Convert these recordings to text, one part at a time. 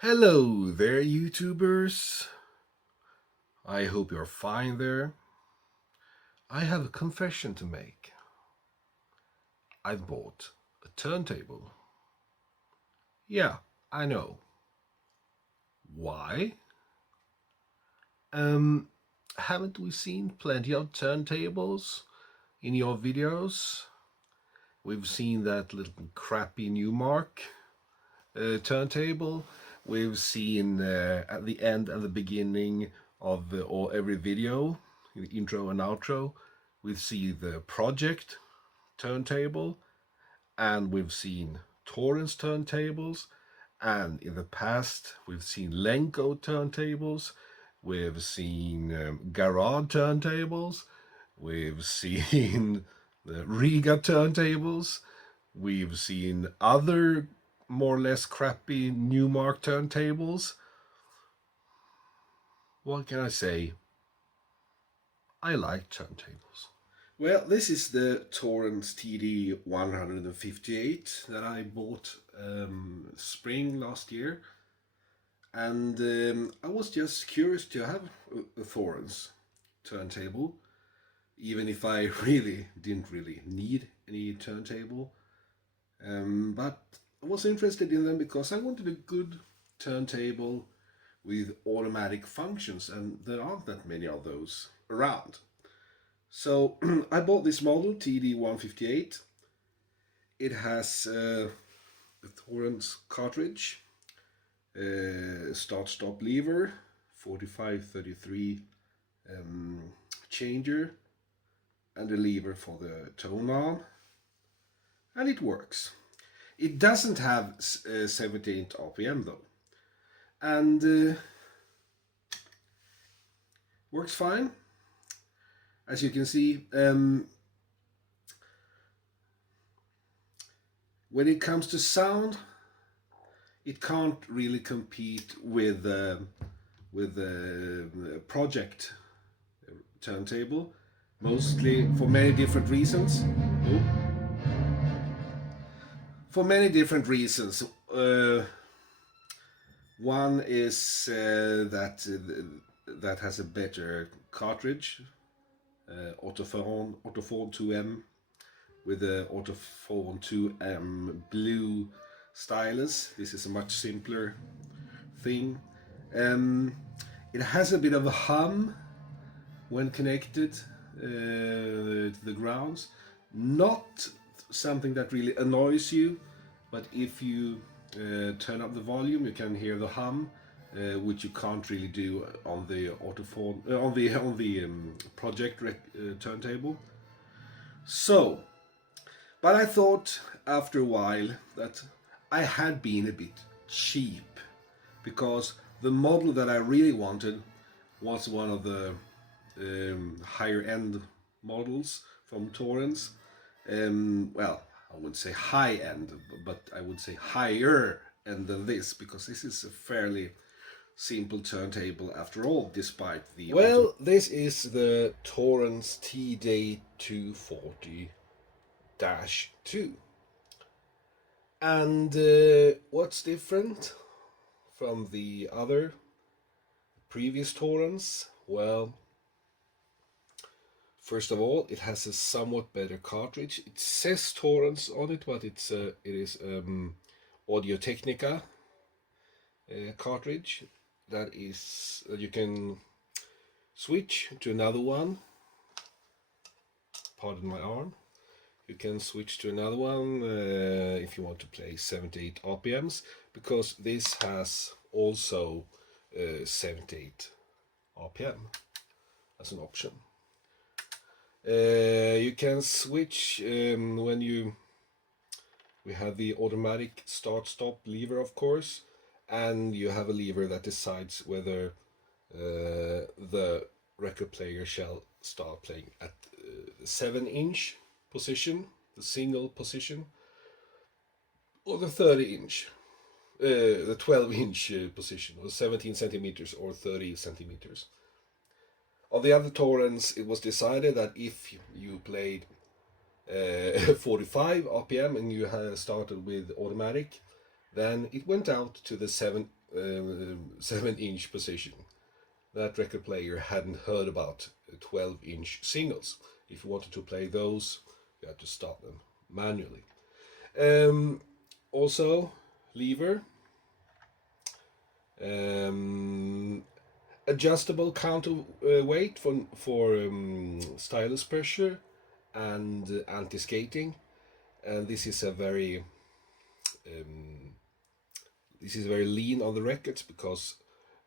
Hello there, YouTubers. I hope you're fine there. I have a confession to make. I bought a turntable. Yeah, I know. Why? Um, haven't we seen plenty of turntables in your videos? We've seen that little crappy Newmark turntable. We've seen at the end and the beginning of or every video, in the intro and outro, we see the project turntable, and we've seen Thorens turntables, and in the past we've seen Lenko turntables, we've seen Garage turntables, we've seen the Riga turntables, we've seen other more or less crappy Newmark turntables. What can I say? I like turntables. Well, this is the Thorens TD 158 that I bought spring last year, and I was just curious to have a Thorens turntable, even if I didn't really need any turntable. But I was interested in them because I wanted a good turntable with automatic functions, and there aren't that many of those around. So I bought this model TD158. It has a Thorens cartridge, start-stop lever, 4533 changer, and a lever for the tone arm, and it works. It doesn't have 78 RPM though, and works fine. As you can see, when it comes to sound, it can't really compete with the project turntable, mostly for many different reasons. Oh. For many different reasons. One is that has a better cartridge, Autophone 2M, with the Autophone 2M blue stylus. This is a much simpler thing. It has a bit of a hum when connected to the grounds. Not something that really annoys you, but if you turn up the volume, you can hear the hum, which you can't really do on the Autophone on the project turntable. So, but I thought after a while that I had been a bit cheap, because the model that I really wanted was one of the higher end models from Thorens. Well, I wouldn't say high end, but I would say higher end than this, because this is a fairly simple turntable after all, despite the... Well, this is the Thorens TD 240-2. And what's different from the other previous Thorens? Well, first of all, it has a somewhat better cartridge. It says Thorens on it, but it is Audio Technica cartridge that you can switch to another one. Pardon my arm. You can switch to another one if you want to play 78 RPMs, because this has also 78 RPM as an option. You can switch when we have the automatic start-stop lever, of course, and you have a lever that decides whether the record player shall start playing at the 7-inch position, the single position, or the 30-inch, the 12-inch position, or 17 centimeters or 30 centimeters. On the other Thorens, it was decided that if you played 45 RPM and you had started with automatic, then it went out to the 7-inch position. That record player hadn't heard about 12-inch singles. If you wanted to play those, you had to start them manually. Also, lever, adjustable counterweight for stylus pressure and anti-skating, and this is very lean on the records because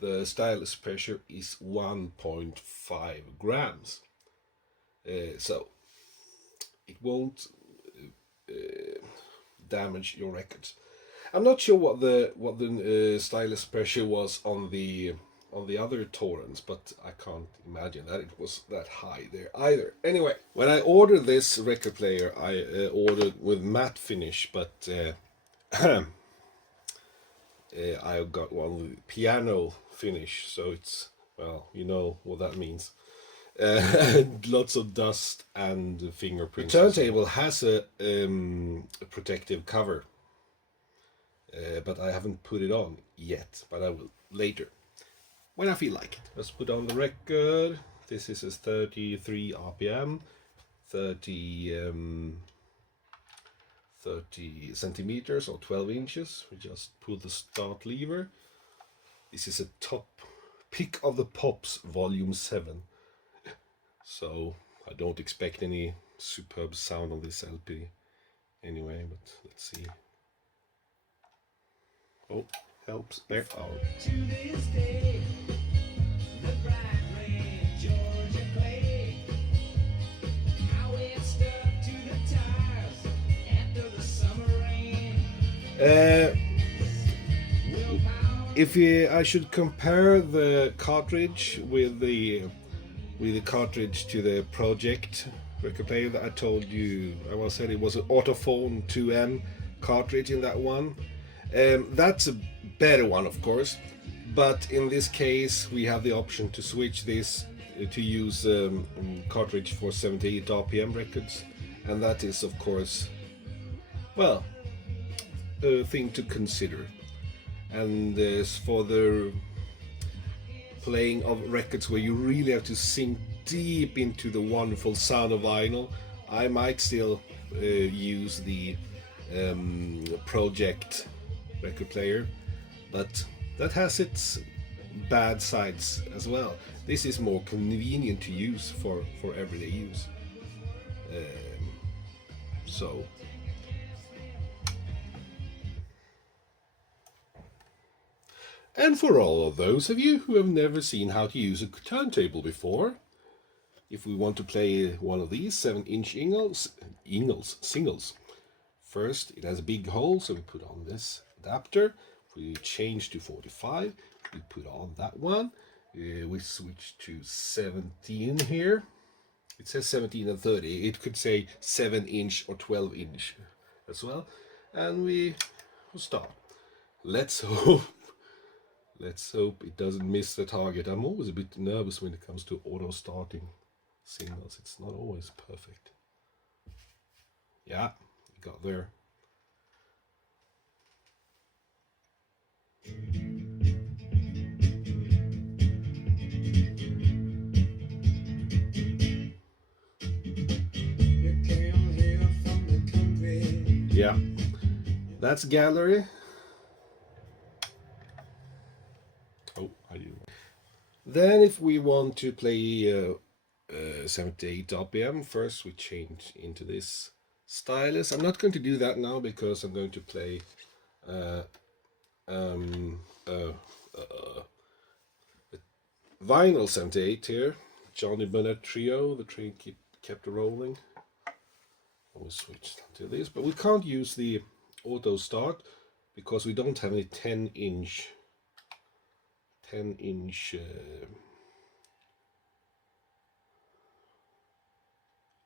the stylus pressure is 1.5 grams, so it won't damage your records. I'm not sure what the stylus pressure was on the other Thorens, but I can't imagine that it was that high there either. Anyway, when I ordered this record player, I ordered with matte finish, but I got one with piano finish, so it's, well, you know what that means. Lots of dust and fingerprints. The turntable has a protective cover, but I haven't put it on yet, but I will later when I feel like it. Let's put on the record. This is a 33 RPM, 30 centimeters or 12 inches. We just pull the start lever. This is a top pick of the pops volume 7. So I don't expect any superb sound on this LP anyway, but let's see. Oh, helps there. Oh. If I should compare the cartridge with the cartridge to the project record player that I told you, I said it was an Autophone 2M cartridge in that one. That's a better one, of course, but in this case we have the option to switch this to use cartridge for 78 RPM records, and that is, of course, well, a thing to consider. And for the playing of records where you really have to sink deep into the wonderful sound of vinyl, I might still use the project record player, but that has its bad sides as well. This is more convenient to use for everyday use. So and for all of those of you who have never seen how to use a turntable before, if we want to play one of these 7-inch singles, first it has a big hole, so we put on this adapter. If we change to 45, we put on that one. We switch to 17 here. It says 17 and 30. It could say 7-inch or 12-inch as well. And we start. Let's hope it doesn't miss the target. I'm always a bit nervous when it comes to auto starting singles. It's not always perfect. Yeah, you got there. Yeah, that's gallery. Oh, I do. Then if we want to play 78 RPM, first we change into this stylus. I'm not going to do that now because I'm going to play vinyl 78 here, Johnny Burnett Trio. The train kept rolling. We'll switch to this, but we can't use the auto start because we don't have any 10-inch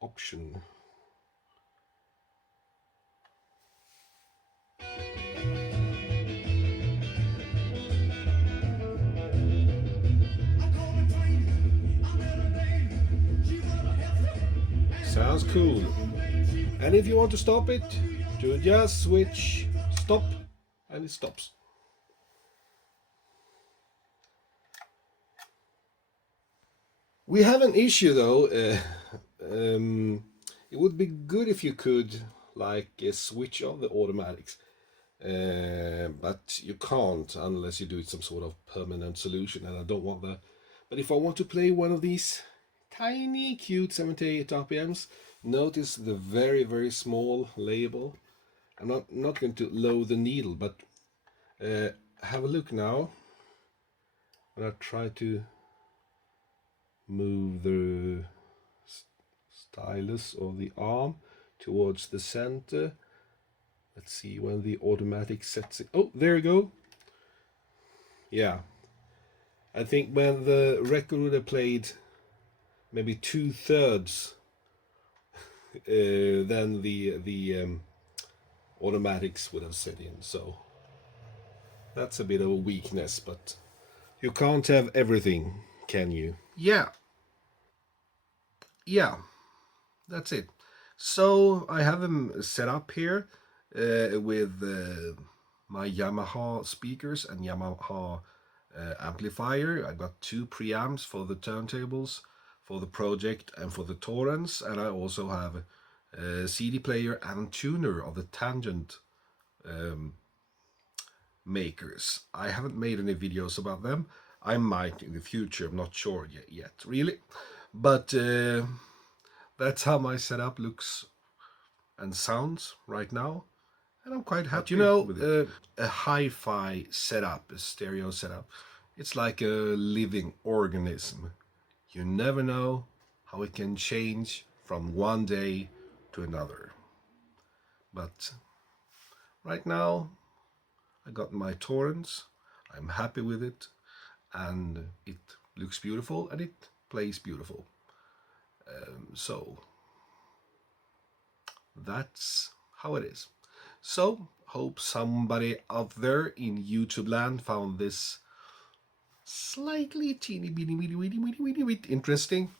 option. Sounds cool. And if you want to stop it, you just switch stop and it stops. We have an issue though. It would be good if you could like switch off the automatics, but you can't unless you do it some sort of permanent solution, and I don't want that. But if I want to play one of these tiny, cute 78 RPMs, notice the very, very small label. I'm not going to load the needle, but have a look now. And I try to move the stylus or the arm towards the center. Let's see when the automatic sets it. Oh, there you go. Yeah. I think when the record would have played maybe 2/3, then the automatics would have set in. So that's a bit of a weakness, but you can't have everything, can you? Yeah. Yeah. That's it. So I have them set up here with my Yamaha speakers and Yamaha amplifier. I got 2 preamps for the turntables, for the project and for the Thorens, and I also have a CD player and tuner of the tangent makers. I haven't made any videos about them. I might in the future, I'm not sure yet really. But that's how my setup looks and sounds right now, and I'm quite happy with it. A hi-fi setup, a stereo setup, it's like a living organism. You never know how it can change from one day to another. But right now, I got my Thorens. I'm happy with it, and it looks beautiful and it plays beautiful. So that's how it is. So, hope somebody out there in YouTube land found this slightly teeny bitty bit interesting.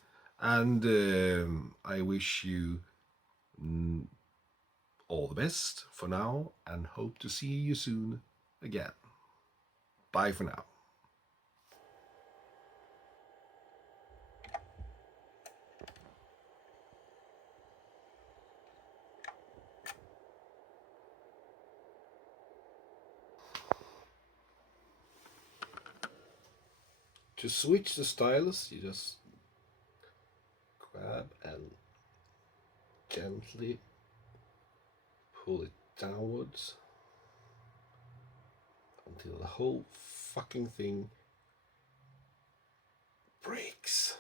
And I wish you all the best for now and hope to see you soon again. Bye for now. To switch the stylus, you just grab and gently pull it downwards until the whole fucking thing breaks.